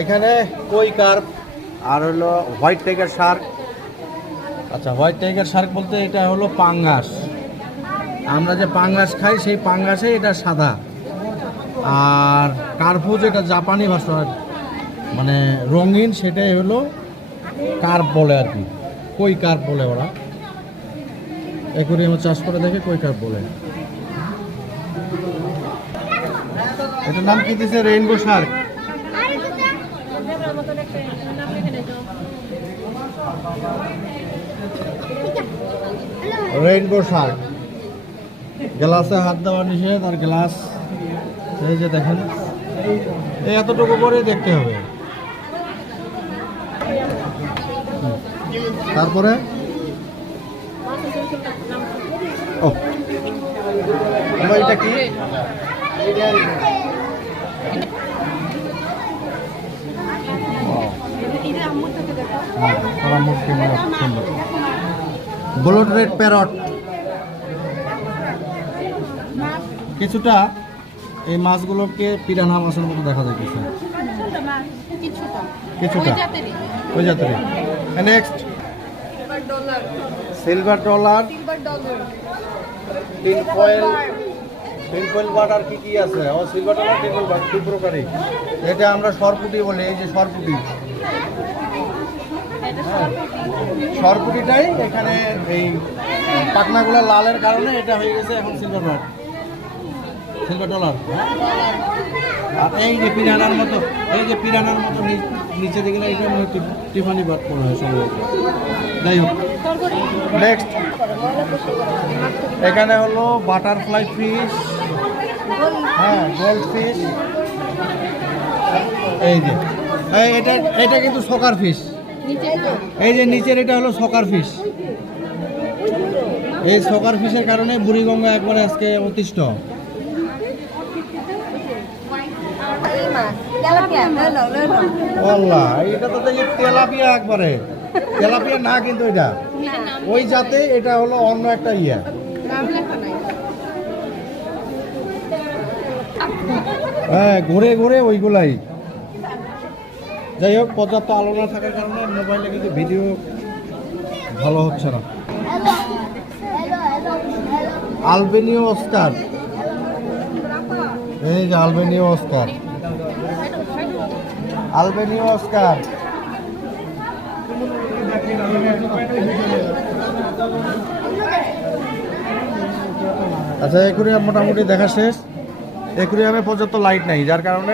এখানে কই কার্প আর হলো হোয়াইট টাইগার শার্ক। আচ্ছা, হোয়াইট টাইগার শার্ক বলতে এটা হলো পাঙ্গাস। আমরা যে পাঙ্গাস খাই সেই পাঙ্গাসে এটা সাদা। আর কার্পু যেটা জাপানি ভাষা মানে রঙিন, সেটাই হলো কার্প বলে আর কি, কই কার্প বলে ওরা। অ্যাকুরিয়ামে চাষ করে দেখে কই কার্প বলে। এটার নাম কি দিছে? Rainbow Shark. Rainbow Shark. গ্লাসে হাত দেওয়া নিষেধ। আর গ্লাস এই যে দেখেন, এই এতটুকু করে দেখতে হবে। তারপরে ও এটা কি? Blood red parrot. কিছুটা এই মাছগুলোকে পিরানহা মাছের মতো দেখা যায়। কিছুটা ওই জাতের। Next silver dollar, tin foil. Tin foil but আর কি আছে? ও silver dollar, tin foil but দুই প্রকারই। এটা আমরা সরপুটি বলি। এই যে সরপুটি, সরপুটিটাই এখানে এই পাখনাগুলো লালের কারণে এটা হয়ে গেছে এখন সিলভার বাট, সিলভার ডলার। আর এই যে পিরানার মতো, এই যে পিরানার মতো নিচে দিকে এটা টিফানি বাট মনে হয় সব। যাই হোক, নেক্সট এখানে হলো বাটারফ্লাই ফিশ, হ্যাঁ গোল্ড ফিশ। এই যে এটা এটা কিন্তু সকার ফিশ। এই যে নিচের এটা হলো সকার ফিশ। এই সকার ফিশের কারণে বুড়িগঙ্গা একবারে আজকে অতিষ্ঠ। এটা তো দেখি তেলাপিয়া একবারে। তেলাপিয়া না কিন্তু এটা ওই জাতে, এটা হলো অন্য একটা ইয়া। হ্যাঁ, ঘুরে ঘুরে ওইগুলাই। যাই হোক, পর্যাপ্ত আলো না থাকার কারণে মোবাইলে কিন্তু ভিডিও ভালো হচ্ছে না। আলবেনীয় অস্কার। এই যে আলবেনীয় অস্কার, আলবেনীয় অস্কার। আচ্ছা, অ্যাকুরিয়াম মোটামুটি দেখা শেষ। অ্যাকুরিয়ামে পর্যাপ্ত লাইট নাই, যার কারণে